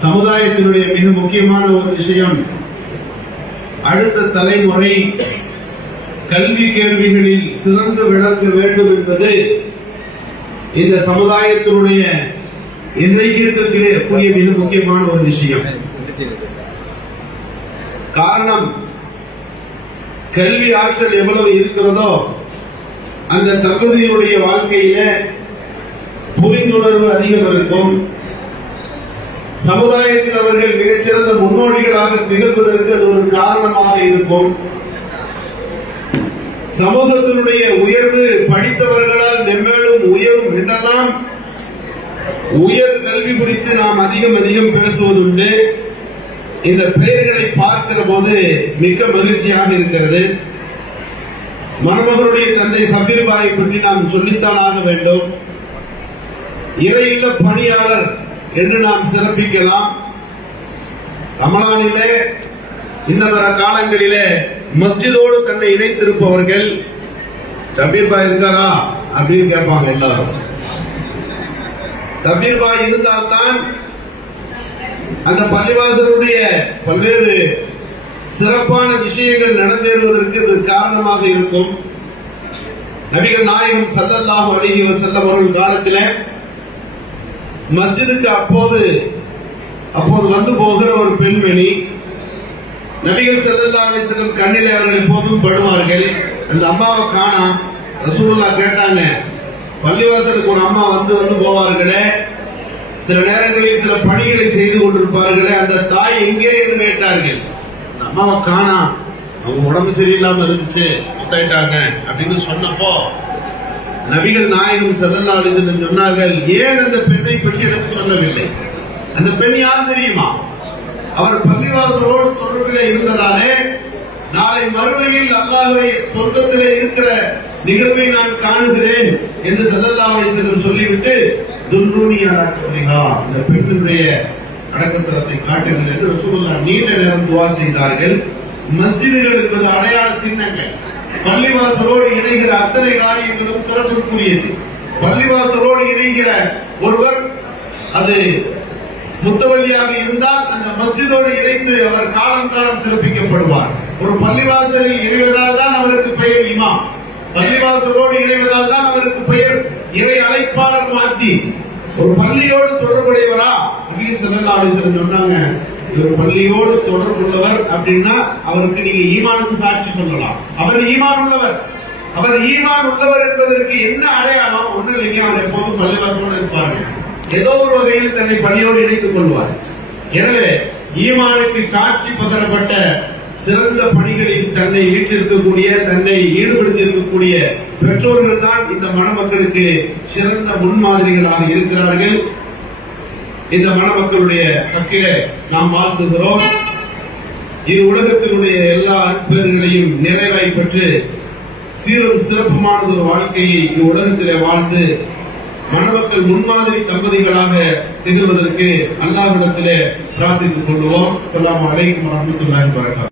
சமுதாயத்தினுடைய மிக முக்கியமான ஒரு விஷயம் அடுத்த தலைமுறை கல்வி கேள்விகளில் சிறந்து விளங்க வேண்டும் என்பது இந்த சமுதாயத்தினுடைய இன்றைக்கு இருக்கக்கூடிய மிக முக்கியமான ஒரு விஷயம். காரணம் கல்வி ஆற்றல் எவ்வளவு இருக்கிறதோ அந்த தகுதியினுடைய வாழ்க்கையில புரிந்துணர்வு அதிகம் இருக்கும். சமுதாயத்தில் அவர்கள் மிகச்சிறந்த முன்னோடிகளாக திகழ்வதற்கு அது ஒரு காரணமாக இருக்கும். சமூகத்தினுடைய உயர்வு படித்தவர்களால் மென்மேலும் உயரும் என்றெல்லாம் உயர் கல்வி குறித்து நாம் அதிகம் அதிகம் பேசுவதுண்டு. இந்த பெயர்களை பார்க்கிற போது மிக்க மகிழ்ச்சியாக இருக்கிறது. மணமகனுடைய தந்தை சபீர்பாயை பற்றி நாம் சொல்லித்தான் ஆக வேண்டும். இறையில்ல பணியாளர் என்று நாம் சிறப்பிக்கலாம். ரமலானிலே இன்னவர காலங்களிலே மஸ்ஜிதோடு தன்னை இணைத்திருப்பவர்கள் ஜபீர்பா இருக்காரா அப்படின்னு கேட்பாங்க எல்லாரும். ஜபீர்பா இருந்தால்தான் அந்த பள்ளிவாசலுடைய பல்வேறு சிறப்பான விஷயங்கள் நடந்தேறுவதற்கு இது காரணமாக இருக்கும். நபிகள் நாயகம் சல்லல்லாஹு அலைஹி செல்லவர்கள் அவர்கள் காலத்திலே மஸ்ஜிதுக்கு அப்போது அப்போது வந்து போகிற ஒரு பெண்மணி நபிகள் செல்லல்லா அலைஹி கண்ணில் கண்ணிலே அவர்கள் எப்போதும் படுவார்கள். அந்த அம்மாவை காணா ரசூல்லா கேட்டாங்க. பள்ளிவாசலுக்கு ஒரு அம்மா வந்து வந்து போவார்களே சில நேரங்களில் சில பணிகளை செய்து கொண்டிருப்பார்களே அந்த தாய் எங்கே என்று கேட்டார்கள். அந்த அம்மாவை காணா அவங்க உடம்பு சரியில்லாம இருந்துச்சு முத்தாயிட்டாங்க அப்படின்னு சொன்னப்போ நபிகள் நாயகம் ஸல்லல்லாஹு அலைஹி சொன்னார்கள் ஏன் அந்த பெண்ணை பற்றி எனக்கு சொல்லவில்லை? அந்த பெண் யார் தெரியுமா? அவர் பள்ளிவாசலோடு தொடர்பில் இருந்ததாலே நாளை மறுமையில் அல்லாஹை சொர்க்கத்திலே இருக்கிற நிகழ்வை நான் காணுகிறேன் என்று ஸல்லல்லாஹு செல்லும் சொல்லிவிட்டு துன்ருனி அடக்கமிகா இந்த பெண்ணுடைய அடக்கத்தரத்தை காட்டுங்கள் என்று ரசூலுல்லாஹ் நீண்ட நேரம் துவா செய்தார்கள். மஸ்ஜிதுகள் என்பது அடையாள சின்னங்கள். பள்ளிவாசலோடு இணைகிற அத்தனை காரியங்களும் சிறப்புக்குரியது பள்ளிவாசலோடு இணைகிற ஒருவர் அது முத்தவள்ளியாக இருந்தால் அந்த மஸ்ஜிதோடு இணைந்து அவர் காலம் காலம் சிறப்பிக்கப்படுவார். ஒரு பள்ளிவாசலில் இணைவதால் தான் அவருக்கு பெயர் இமாம். பள்ளிவாசலோடு இணைவதால் தான் அவருக்கு பெயர் இறை அழைப்பாளர் மாத்தி. ஒரு பள்ளியோடு தொடர்புடையவரா? அப்படின்னு ஸல்லல்லாஹு அலைஹி சொன்னாங்க. இவர் பள்ளியோடு தொடர்புள்ளவர் அப்படின்னா அவருக்கு நீங்க ஈமானுக்கு சாட்சி சொல்லலாம். அவர் ஈமான் உள்ளவர் அவர் ஈமான் உள்ளவர் என்பதற்கு என்ன அடையாளம்? ஒண்ணு இல்லைங்க அவர் எப்போதும் பள்ளிவாசலோடு இருப்பார்கள் ஏதோ ஒரு வகையில் தன்னை பள்ளியோடு இணைத்துக் கொள்வார். எனவே ஈமானுக்கு சாட்சி பகரப்பட்ட சிறந்த பணிகளில் தன்னை வீற்றிருக்கக்கூடிய தன்னை ஈடுபடுத்தி இருக்கக்கூடிய பெற்றோர்கள் தான் இந்த மணமக்களுக்கு சிறந்த முன்மாதிரிகளாக இருக்கிறார்கள். இந்த மணமக்களுடைய கக்கில நாம் வாழ்ந்துகிறோம் இரு உலகத்தினுடைய எல்லா பேர்களையும் நிறைவாய் பெற்று சீரும் சிறப்புமானது ஒரு வாழ்க்கையை இவ்வுலகத்திலே வாழ்ந்து மணமக்கள் முன்மாதிரி தம்பதிகளாக திகழ்வதற்கு அல்லாஹ்விடத்திலே பிரார்த்தித்துக் கொள்வோம் அஸ்ஸலாமு அலைக்கும் வரஹ்மத்துல்லாஹி வபரகாத்துஹு.